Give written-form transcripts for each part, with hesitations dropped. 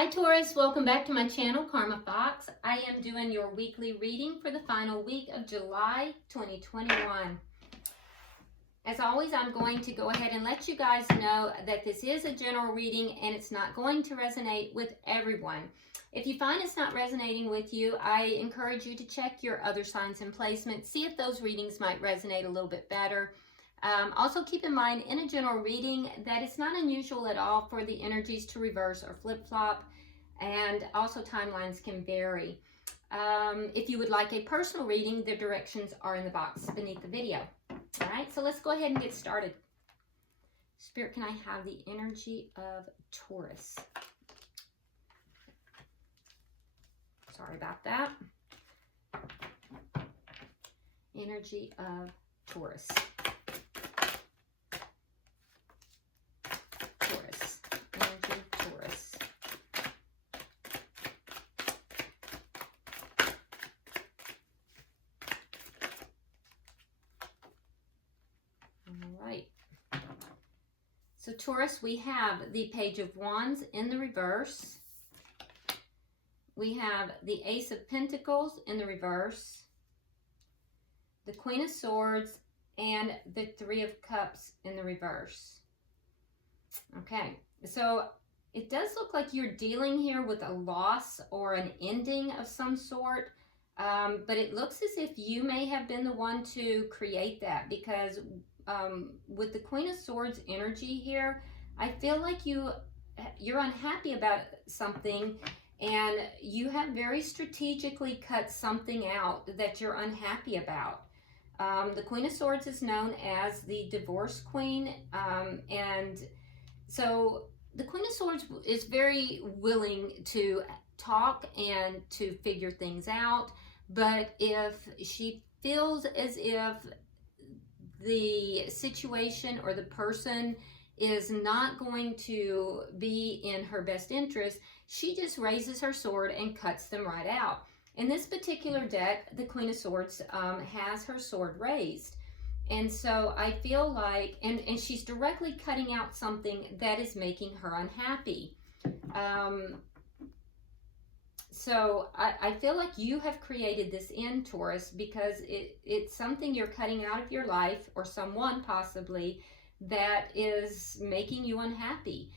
Hi Taurus, welcome back to my channel, Karma Fox. I am doing your weekly reading for the final week of July 2021. As always, I'm going to go ahead and let you guys know that this is a general reading and it's not going to resonate with everyone. If you find it's not resonating with you, I encourage you to check your other signs and placements, see if those readings might resonate a little bit better. Also keep in mind in a general reading that it's not unusual at all for the energies to reverse or flip-flop, and also timelines can vary. If you would like a personal reading, the directions are in the box beneath the video. All right, so let's go ahead and get started. Spirit, can I have the energy of Taurus? Sorry about that. Energy of Taurus. So Taurus, we have the Page of Wands in the reverse. We have the Ace of Pentacles in the reverse, the Queen of Swords, and the Three of Cups in the reverse. Okay, so it does look like you're dealing here with a loss or an ending of some sort, but it looks as if you may have been the one to create that, because with the Queen of Swords energy here, I feel like you're unhappy about something and you have very strategically cut something out that you're unhappy about. The Queen of Swords is known as the divorce queen, and so the Queen of Swords is very willing to talk and to figure things out, but if she feels as if the situation or the person is not going to be in her best interest, she just raises her sword and cuts them right out. In this particular deck, the Queen of Swords has her sword raised. And so I feel like, and she's directly cutting out something that is making her unhappy. So I feel like you have created this in Taurus because it's something you're cutting out of your life, or someone possibly, that is making you unhappy.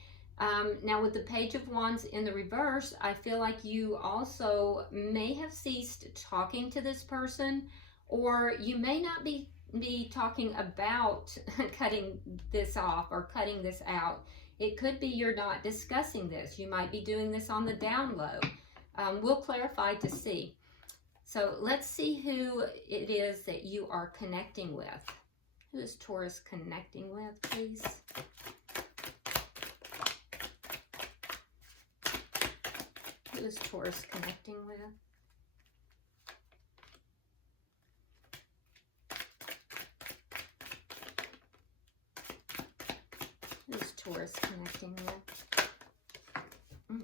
Now with the Page of Wands in the reverse, I feel like you also may have ceased talking to this person, or you may not be talking about cutting this off or cutting this out. It could be you're not discussing this. You might be doing this on the down low. We'll clarify to see. So let's see who it is that you are connecting with. Who is Taurus connecting with, please? Who is Taurus connecting with? Who is Taurus connecting with? Okay.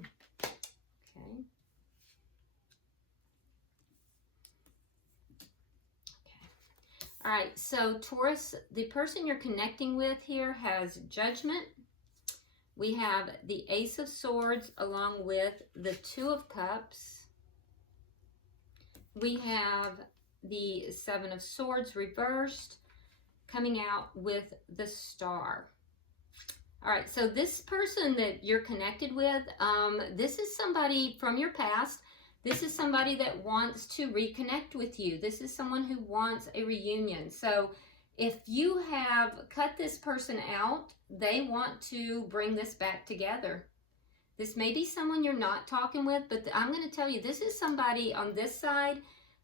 All right, so Taurus, the person you're connecting with here has Judgment. We have the Ace of Swords along with the Two of Cups. We have the Seven of Swords reversed, coming out with the Star. All right, so this person that you're connected with, this is somebody from your past. This is somebody that wants to reconnect with you. This is someone who wants a reunion. So if you have cut this person out, they want to bring this back together. This may be someone you're not talking with, but I'm going to tell you, this is somebody on this side.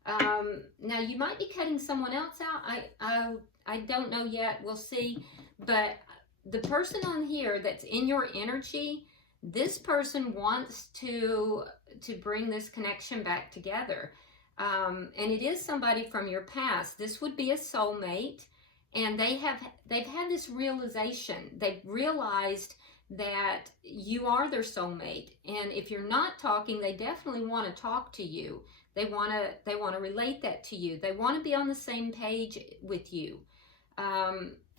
Now, you might be cutting someone else out. I don't know yet. We'll see. But the person on here that's in your energy, this person wants to bring this connection back together. And it is somebody from your past. This would be a soulmate, and they've had this realization. They've realized that you are their soulmate, and if you're not talking, they definitely want to talk to you. They want to relate that to you. They want to be on the same page with you.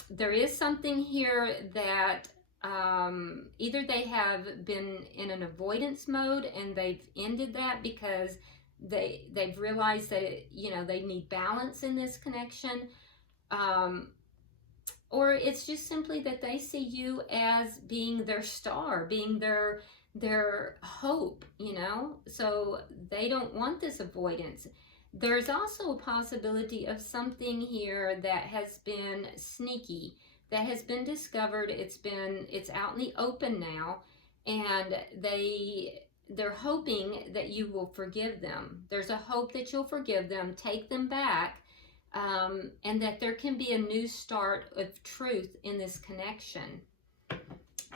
There is something here that Either they have been in an avoidance mode and they've ended that because they've realized that they need balance in this connection, or it's just simply that they see you as being their star, being their hope, so they don't want this avoidance. There's also a possibility of something here that has been sneaky, that has been discovered. It's out in the open now, and they're hoping that you will forgive them. There's a hope that you'll forgive them, take them back, and that there can be a new start of truth in this connection.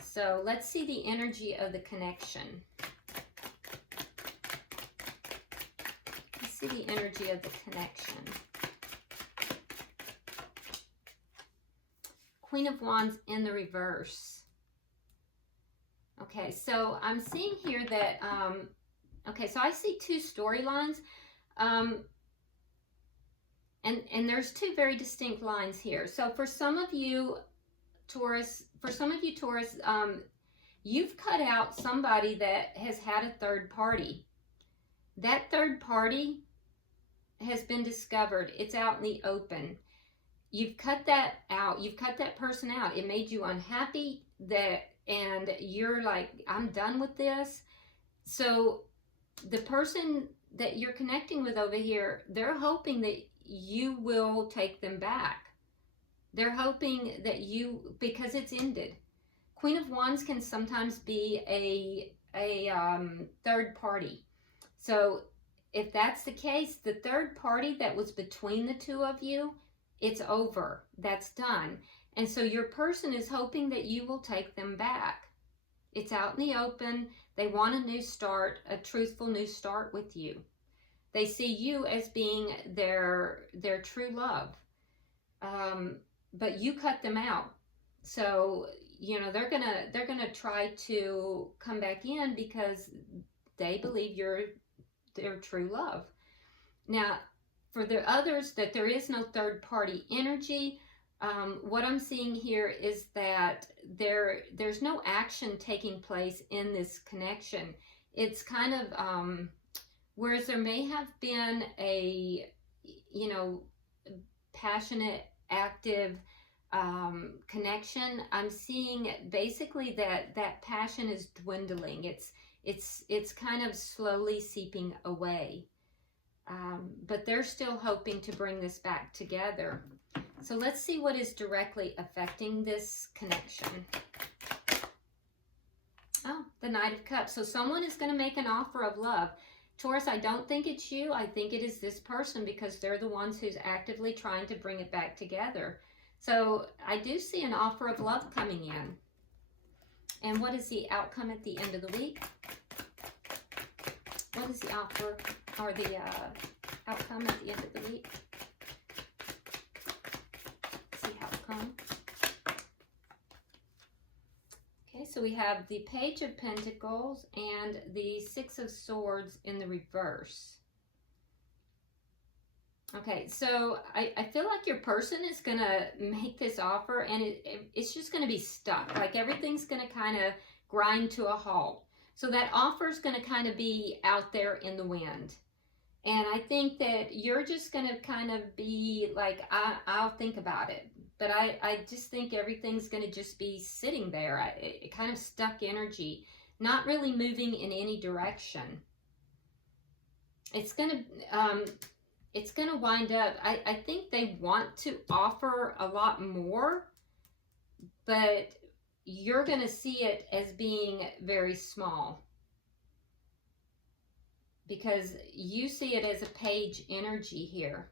So let's see the energy of the connection. Let's see the energy of the connection. Queen of Wands in the reverse. Okay, so I'm seeing here that, okay, so I see two storylines. And there's two very distinct lines here. So for some of you, Taurus, you've cut out somebody that has had a third party. That third party has been discovered. It's out in the open. You've cut that out. You've cut that person out. It made you unhappy, and you're like, I'm done with this. So the person that you're connecting with over here, they're hoping that you will take them back. They're hoping that because it's ended. Queen of Wands can sometimes be a third party. So if that's the case, the third party that was between the two of you, it's over. That's done. And so your person is hoping that you will take them back. It's out in the open. They want a new start, a truthful new start with you. They see you as being their true love. But you cut them out. So, they're gonna try to come back in because they believe you're their true love. Now, for the others that there is no third party energy, what I'm seeing here is that there's no action taking place in this connection. It's kind of, whereas there may have been a, passionate, active connection, I'm seeing basically that passion is dwindling. It's kind of slowly seeping away. But they're still hoping to bring this back together. So let's see what is directly affecting this connection. Oh, the Knight of Cups. So someone is going to make an offer of love. Taurus, I don't think it's you. I think it is this person because they're the ones who's actively trying to bring it back together. So I do see an offer of love coming in. And what is the outcome at the end of the week? What is the offer or the outcome at the end of the week? Let's see outcome. Okay, so we have the Page of Pentacles and the Six of Swords in the reverse. Okay, so I feel like your person is going to make this offer and it's just going to be stuck. Like everything's going to kind of grind to a halt. So that offer is going to kind of be out there in the wind. And I think that you're just going to kind of be like, I'll think about it. But I just think everything's going to just be sitting there. It kind of stuck energy, not really moving in any direction. It's going to wind up, I think they want to offer a lot more, but you're going to see it as being very small because you see it as a page energy here.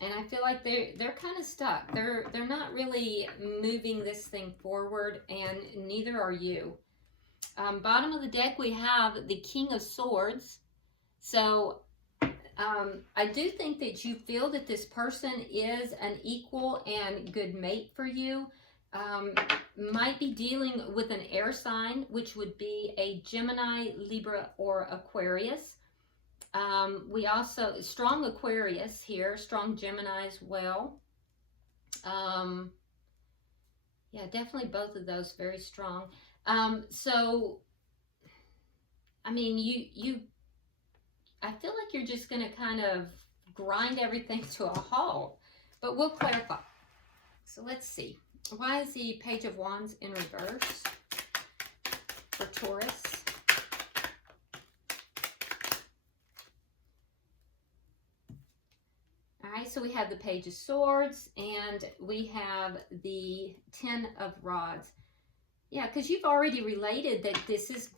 And I feel like they're kind of stuck. They're not really moving this thing forward, and neither are you. Bottom of the deck, we have the King of Swords. So I do think that you feel that this person is an equal and good mate for you. Might be dealing with an air sign, which would be a Gemini, Libra, or Aquarius. We also, strong Aquarius here, strong Gemini as well. Yeah, definitely both of those very strong. So, I mean, I feel like you're just going to kind of grind everything to a halt, but we'll clarify. So let's see. Why is the Page of Wands in reverse for Taurus? All right, so we have the Page of Swords and we have the Ten of Rods. Yeah, because you've already related that this is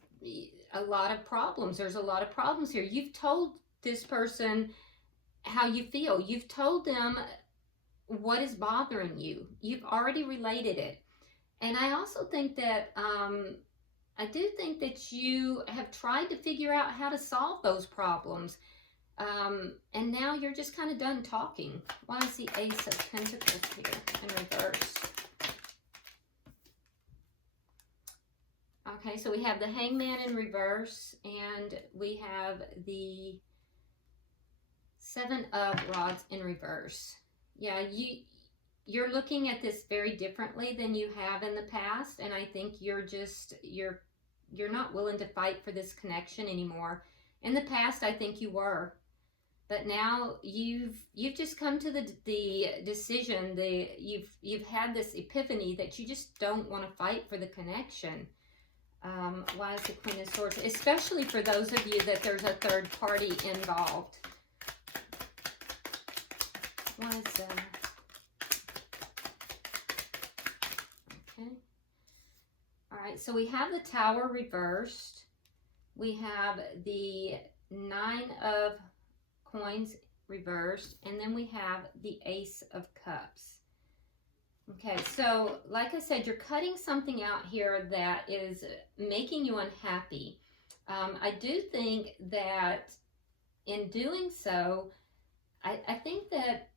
a lot of problems. There's a lot of problems here. You've told this person how you feel. You've told them what is bothering you. You've already related it. And I also think that, I do think that you have tried to figure out how to solve those problems. And now you're just kind of done talking. Why is the Ace of Pentacles here in reverse? Okay, so we have the Hangman in reverse, and we have the Seven of Rods in reverse. Yeah, you're looking at this very differently than you have in the past, and I think you're not willing to fight for this connection anymore. In the past, I think you were, but now you've just come to the decision. You've had this epiphany that you just don't want to fight for the connection. Why is the Queen of Swords? Especially for those of you that there's a third party involved. Why is that? Okay. All right, so we have the Tower reversed. We have the Nine of Coins reversed, and then we have the Ace of Cups. Okay, so like I said, you're cutting something out here that is making you unhappy. I do think that in doing so, I think that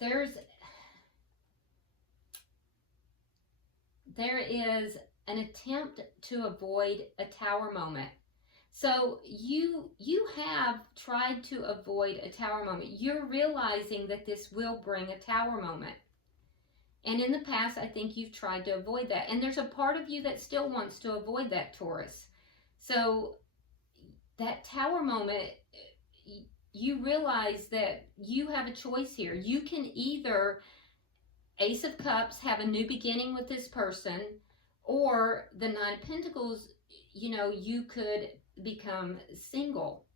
there is an attempt to avoid a tower moment. So you have tried to avoid a tower moment. You're realizing that this will bring a tower moment. And in the past, I think you've tried to avoid that. And there's a part of you that still wants to avoid that, Taurus. So that tower moment, you realize that you have a choice here. You can either, Ace of Cups, have a new beginning with this person, or the Nine of Pentacles, you could become single.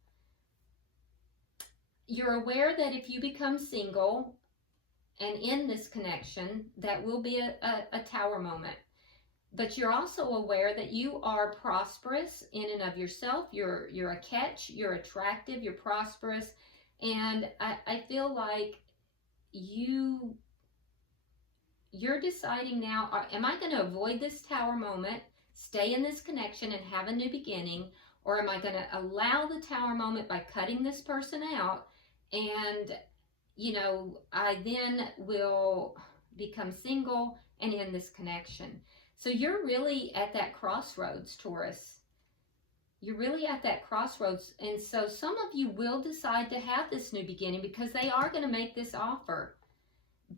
You're aware that if you become single and in this connection, that will be a tower moment. But you're also aware that you are prosperous in and of yourself. You're a catch, you're attractive, you're prosperous. And I feel like you're deciding now, am I going to avoid this tower moment, stay in this connection and have a new beginning, or am I going to allow the tower moment by cutting this person out, and I then will become single and end this connection? So you're really at that crossroads, Taurus. You're really at that crossroads. And so some of you will decide to have this new beginning because they are going to make this offer.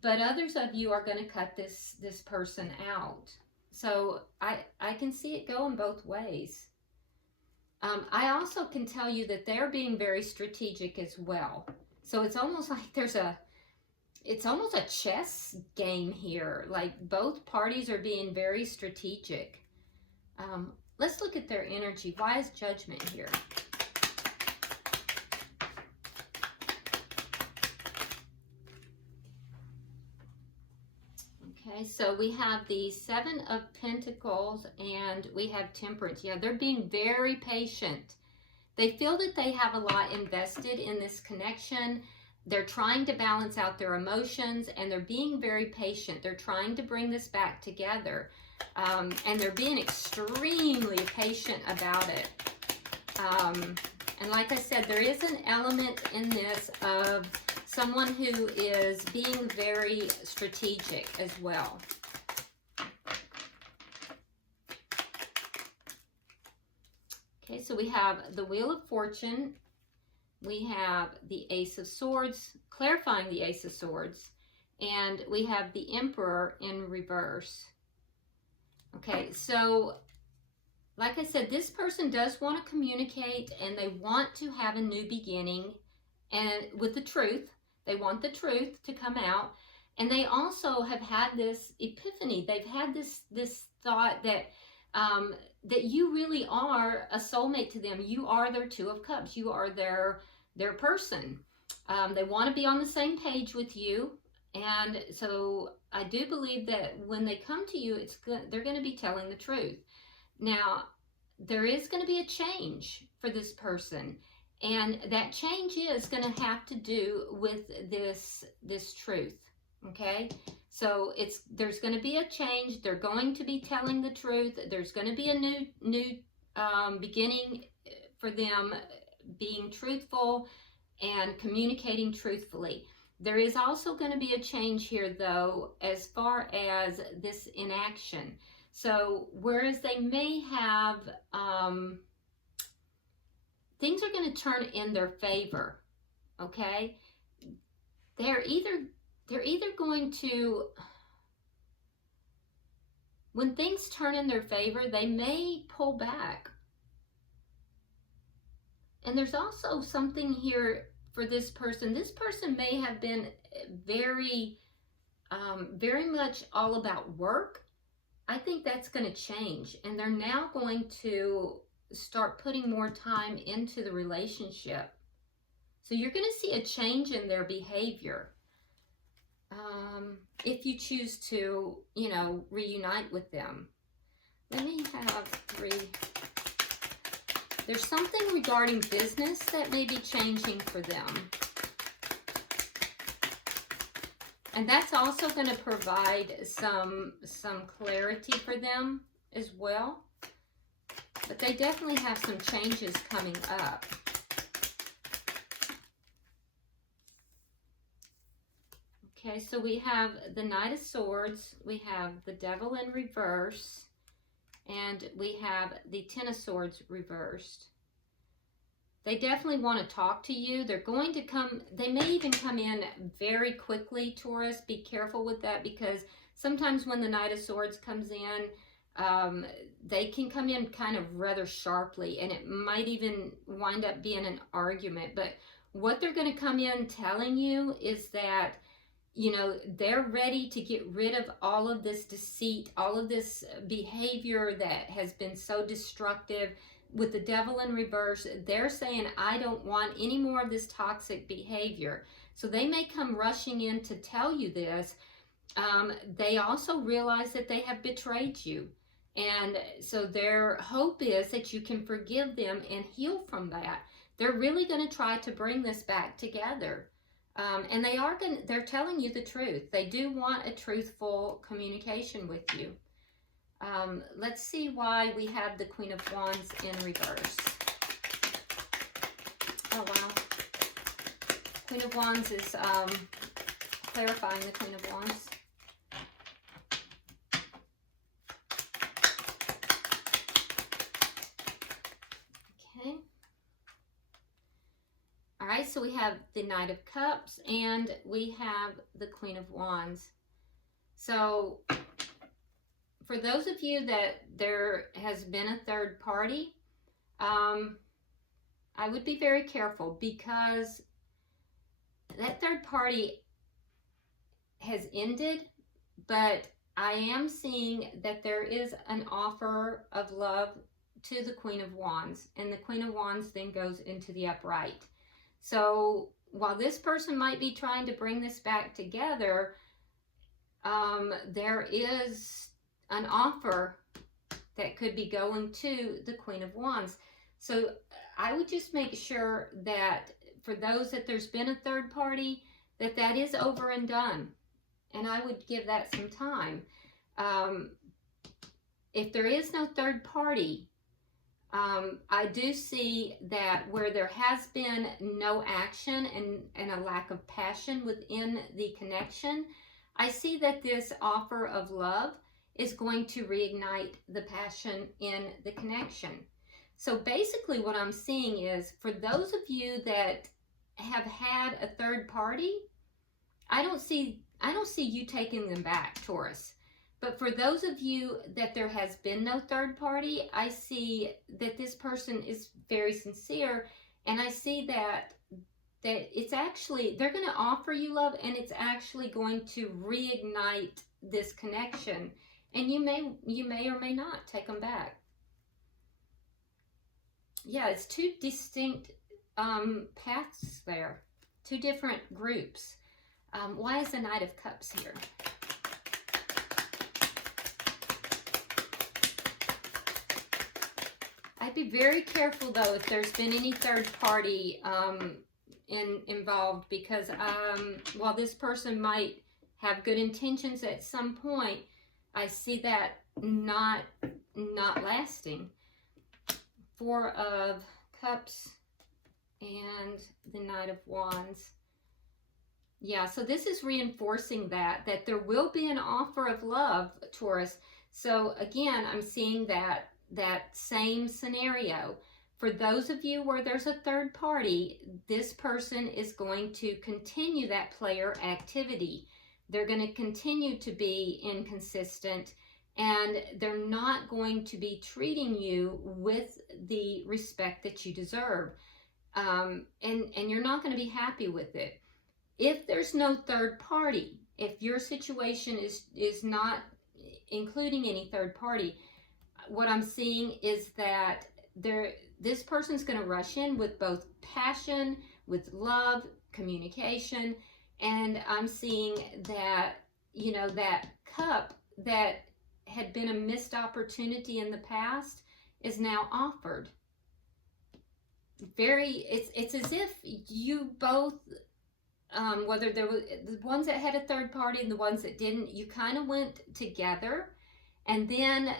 But others of you are going to cut this person out. So I can see it going both ways. I also can tell you that they're being very strategic as well. So it's almost like it's almost a chess game here. Like both parties are being very strategic. Let's look at their energy. Why is Judgment here? Okay, so we have the Seven of Pentacles and we have Temperance. Yeah, they're being very patient. They feel that they have a lot invested in this connection. They're trying to balance out their emotions and they're being very patient. They're trying to bring this back together. And they're being extremely patient about it. And like I said, there is an element in this of someone who is being very strategic as well. Okay, so we have the Wheel of Fortune. We have the Ace of Swords, clarifying the Ace of Swords. and we have the Emperor in reverse. Okay, so like I said, this person does want to communicate, and they want to have a new beginning, and with the truth. They want the truth to come out. And they also have had this epiphany. They've had this thought that that you really are a soulmate to them. You are their Two of Cups. You are their person. They want to be on the same page with you. And so I do believe that when they come to you, they're going to be telling the truth. Now, there is going to be a change for this person. And that change is going to have to do with this truth. Okay? So there's going to be a change. They're going to be telling the truth. There's going to be a new beginning for them, being truthful and communicating truthfully. There is also going to be a change here, though, as far as this inaction. So whereas they may have, things are going to turn in their favor, okay? They're either going to, when things turn in their favor, they may pull back. And there's also something here for this person. This person may have been very much all about work. I think that's going to change, and they're now going to start putting more time into the relationship. So you're going to see a change in their behavior. If you choose to, reunite with them. Let me have 3. There's something regarding business that may be changing for them. And that's also going to provide some clarity for them as well. But they definitely have some changes coming up. Okay, so we have the Knight of Swords, we have the Devil in reverse, and we have the Ten of Swords reversed. They definitely want to talk to you. They're going to come, they may even come in very quickly, Taurus. Be careful with that, because sometimes when the Knight of Swords comes in, they can come in kind of rather sharply, and it might even wind up being an argument. But what they're going to come in telling you is that, they're ready to get rid of all of this deceit, all of this behavior that has been so destructive. With the Devil in reverse, they're saying, I don't want any more of this toxic behavior. So they may come rushing in to tell you this. They also realize that they have betrayed you. And so their hope is that you can forgive them and heal from that. They're really going to try to bring this back together. And they're telling you the truth. They do want a truthful communication with you. Let's see why we have the Queen of Wands in reverse. Oh, wow. Queen of Wands is clarifying the Queen of Wands. Okay. All right, so we have the Knight of Cups, and we have the Queen of Wands. So for those of you that there has been a third party, I would be very careful, because that third party has ended, but I am seeing that there is an offer of love to the Queen of Wands, and the Queen of Wands then goes into the upright. So while this person might be trying to bring this back together, there is an offer that could be going to the Queen of Wands. So I would just make sure that for those that there's been a third party, that is over and done. And I would give that some time. If there is no third party, I do see that where there has been no action and a lack of passion within the connection, I see that this offer of love is going to reignite the passion in the connection. So basically what I'm seeing is, for those of you that have had a third party, I don't see I don't see you taking them back, Taurus. But for those of you that there has been no third party, I see that this person is very sincere, and I see that it's actually, they're going to offer you love, and it's actually going to reignite this connection, and you may or may not take them back. Yeah, it's two distinct paths there, two different groups. Why is the Knight of Cups here? I'd be very careful though if there's been any third party involved, because while this person might have good intentions at some point, I see that not lasting. Four of Cups and the Knight of Wands. Yeah, so this is reinforcing that there will be an offer of love, Taurus. So again, I'm seeing that same scenario. For those of you where there's a third party, this person is going to continue that player activity. They're going to continue to be inconsistent, and they're not going to be treating you with the respect that you deserve. And you're not going to be happy with it. If there's no third party, if your situation is not including any third party, what I'm seeing is that this person's going to rush in with both passion, with love, communication, and I'm seeing that, you know, that cup that had been a missed opportunity in the past is now offered. It's as if you both, whether there was the ones that had a third party and the ones that didn't, you kind of went together, and then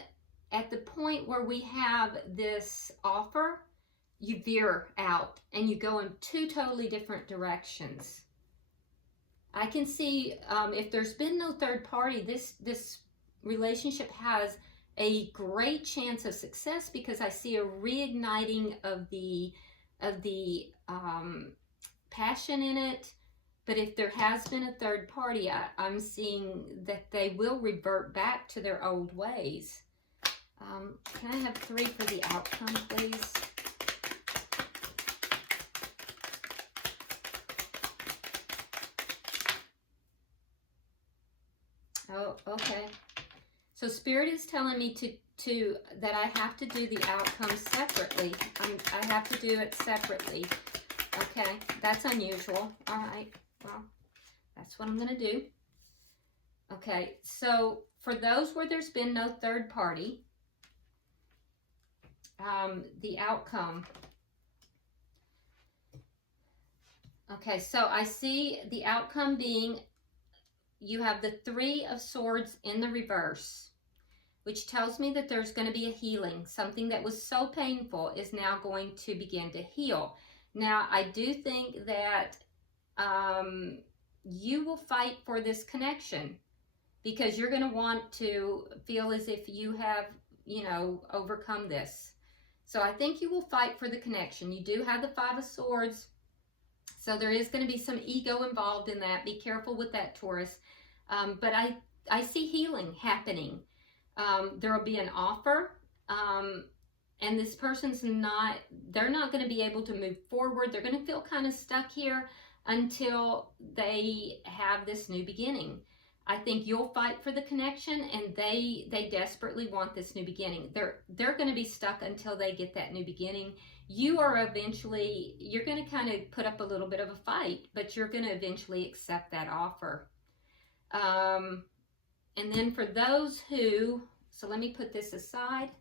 at the point where we have this offer, you veer out and you go in two totally different directions. I can see if there's been no third party, this relationship has a great chance of success, because I see a reigniting of the passion in it. But if there has been a third party, I'm seeing that they will revert back to their old ways. Can I have 3 for the outcome, please? Oh, okay. So Spirit is telling me that I have to do the outcome separately. I have to do it separately. Okay, that's unusual. All right, well, that's what I'm going to do. Okay, so for those where there's been no third party, the outcome. Okay, so I see the outcome being you have the 3 of Swords in the reverse, which tells me that there's going to be a healing. Something that was so painful is now going to begin to heal. Now, I do think that you will fight for this connection, because you're going to want to feel as if you have, you know, overcome this. So I think you will fight for the connection. You do have the 5 of Swords, so there is going to be some ego involved in that. Be careful with that, Taurus. But I see healing happening. There will be an offer, and this person's they're not going to be able to move forward. They're going to feel kind of stuck here until they have this new beginning. I think you'll fight for the connection, and they desperately want this new beginning. They're going to be stuck until they get that new beginning. You are eventually, you're going to kind of put up a little bit of a fight, but you're going to eventually accept that offer. And then for those who, so let me put this aside.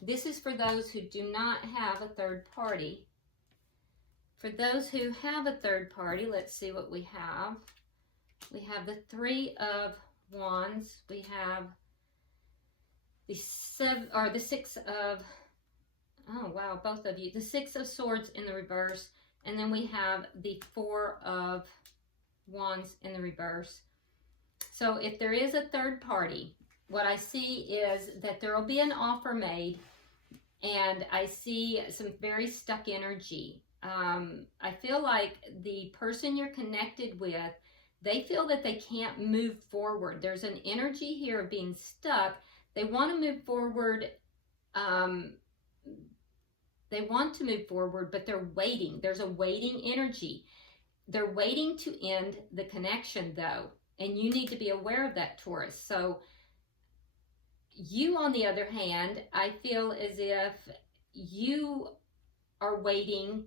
This is for those who do not have a third party. For those who have a third party, let's see what we have. We have the 3 of Wands. We have the 6 of, oh wow, both of you. The 6 of Swords in the reverse. And then we have the 4 of Wands in the reverse. So if there is a third party, what I see is that there will be an offer made, and I see some very stuck energy. I feel like the person you're connected with, They feel that they can't move forward. There's an energy here of being stuck. They want to move forward. They want to move forward, but they're waiting. There's a waiting energy. They're waiting to end the connection, though. And you need to be aware of that, Taurus. So you, on the other hand, I feel as if you are waiting,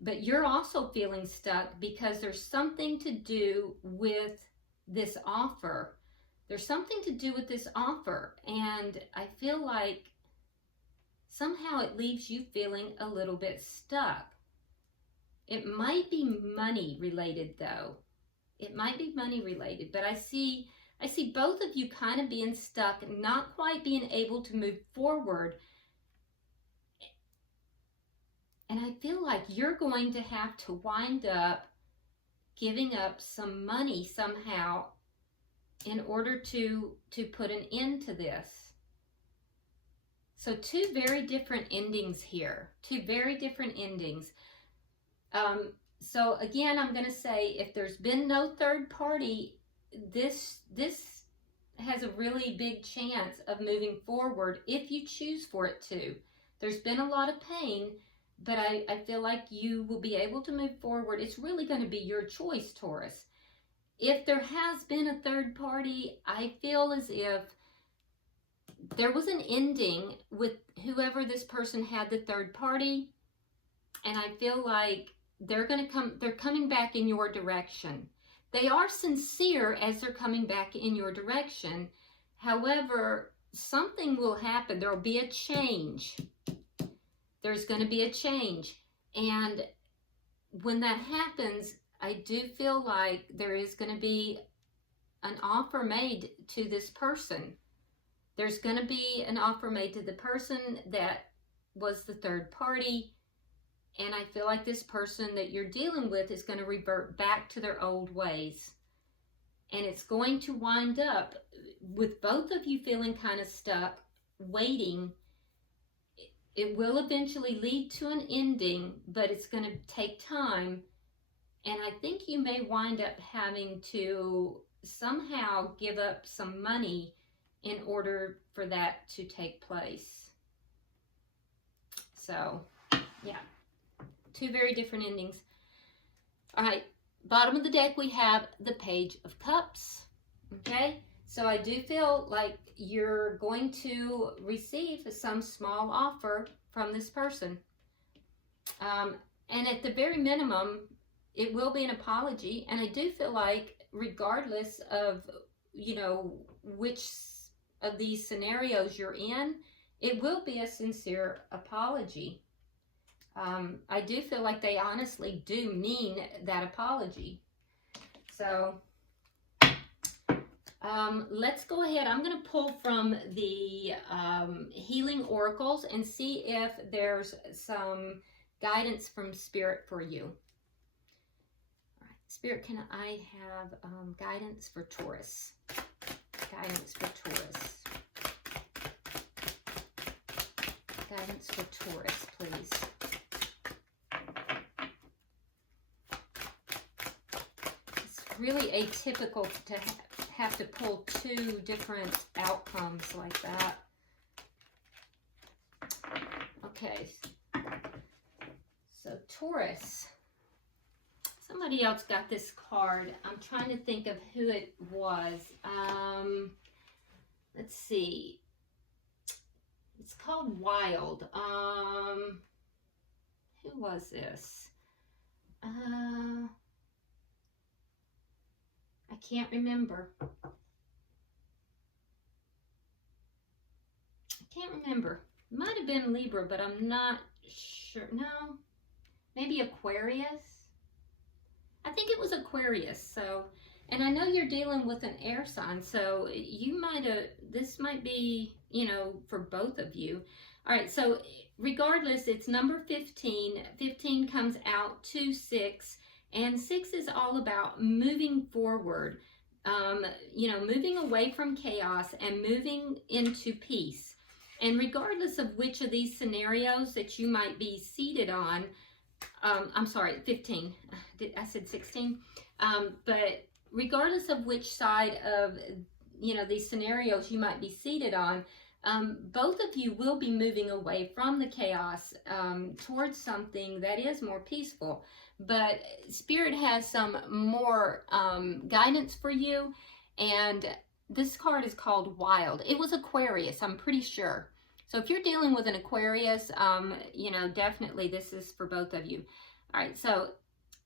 but you're also feeling stuck because there's something to do with this offer. There's something to do with this offer. And I feel like somehow it leaves you feeling a little bit stuck. It might be money related, though. It might be money related, but I see both of you kind of being stuck, not quite being able to move forward. And I feel like you're going to have to wind up giving up some money somehow in order to put an end to this. So two very different endings here. Two very different endings. So again, I'm going to say, if there's been no third party, this has a really big chance of moving forward if you choose for it to. There's been a lot of pain, but I feel like you will be able to move forward. It's really going to be your choice, Taurus. If there has been a third party, I feel as if there was an ending with whoever this person had the third party, and I feel like they're coming back in your direction. They are sincere as they're coming back in your direction. However, something will happen. There will be a change. There's going to be a change. And when that happens, I do feel like there is going to be an offer made to this person. There's going to be an offer made to the person that was the third party. And I feel like this person that you're dealing with is going to revert back to their old ways. And it's going to wind up with both of you feeling kind of stuck, waiting. It will eventually lead to an ending, but it's going to take time. And I think you may wind up having to somehow give up some money in order for that to take place. So, yeah. Two very different endings. All right, bottom of the deck, we have the Page of Cups. Okay, so I do feel like you're going to receive some small offer from this person. And at the very minimum, it will be an apology. And I do feel like regardless of, you know, which of these scenarios you're in, it will be a sincere apology. I do feel like they honestly do mean that apology. So let's go ahead. I'm going to pull from the Healing Oracles and see if there's some guidance from Spirit for you. All right, Spirit, can I have guidance for Taurus? Guidance for Taurus. Guidance for Taurus, please. Really atypical to have to pull two different outcomes like that. Okay, so Taurus, somebody else got this card. I'm trying to think of who it was. Let's see. It's called Wild. Who was this? I can't remember. Might have been Libra, but I'm not sure. No, maybe Aquarius. I think it was Aquarius. So, and I know you're dealing with an air sign, so you might have, this might be, you know, for both of you. All right, so regardless, it's number 15. 15 comes out to 6. And 6 is all about moving forward, you know, moving away from chaos and moving into peace. And regardless of which of these scenarios that you might be seated on, I'm sorry, 15. I said 16. But regardless of which side of, you know, these scenarios you might be seated on, both of you will be moving away from the chaos towards something that is more peaceful. But Spirit has some more guidance for you, and this card is called Wild. It was Aquarius, I'm pretty sure. So if you're dealing with an Aquarius, you know, definitely this is for both of you. All right, so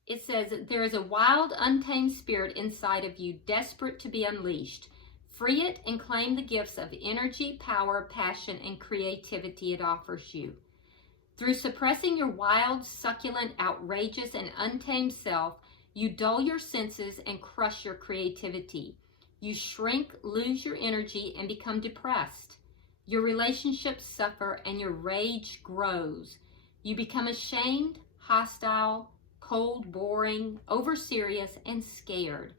it says, there is a wild, untamed spirit inside of you, desperate to be unleashed. Free it and claim the gifts of energy, power, passion, and creativity it offers you. Through suppressing your wild, succulent, outrageous, and untamed self, you dull your senses and crush your creativity. You shrink, lose your energy, and become depressed. Your relationships suffer and your rage grows. You become ashamed, hostile, cold, boring, over-serious, and scared.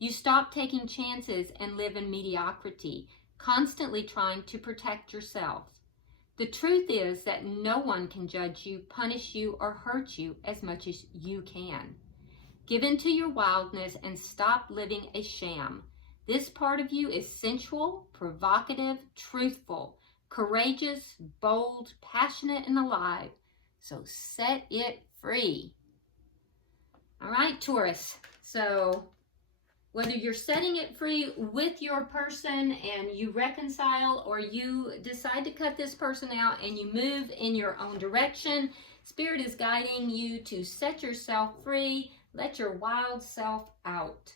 You stop taking chances and live in mediocrity, constantly trying to protect yourself. The truth is that no one can judge you, punish you, or hurt you as much as you can. Give in to your wildness and stop living a sham. This part of you is sensual, provocative, truthful, courageous, bold, passionate, and alive. So set it free. All right, Taurus. So whether you're setting it free with your person and you reconcile, or you decide to cut this person out and you move in your own direction, Spirit is guiding you to set yourself free. Let your wild self out.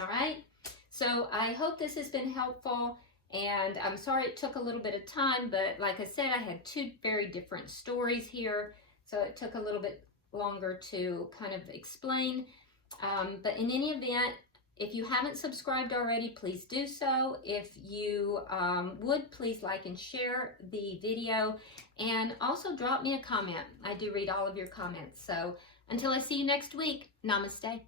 All right? So I hope this has been helpful. And I'm sorry it took a little bit of time, but like I said, I had two very different stories here. So it took a little bit longer to kind of explain. But in any event, if you haven't subscribed already, please do so. If you would, please like and share the video, and also drop me a comment. I do read all of your comments. So until I see you next week, namaste.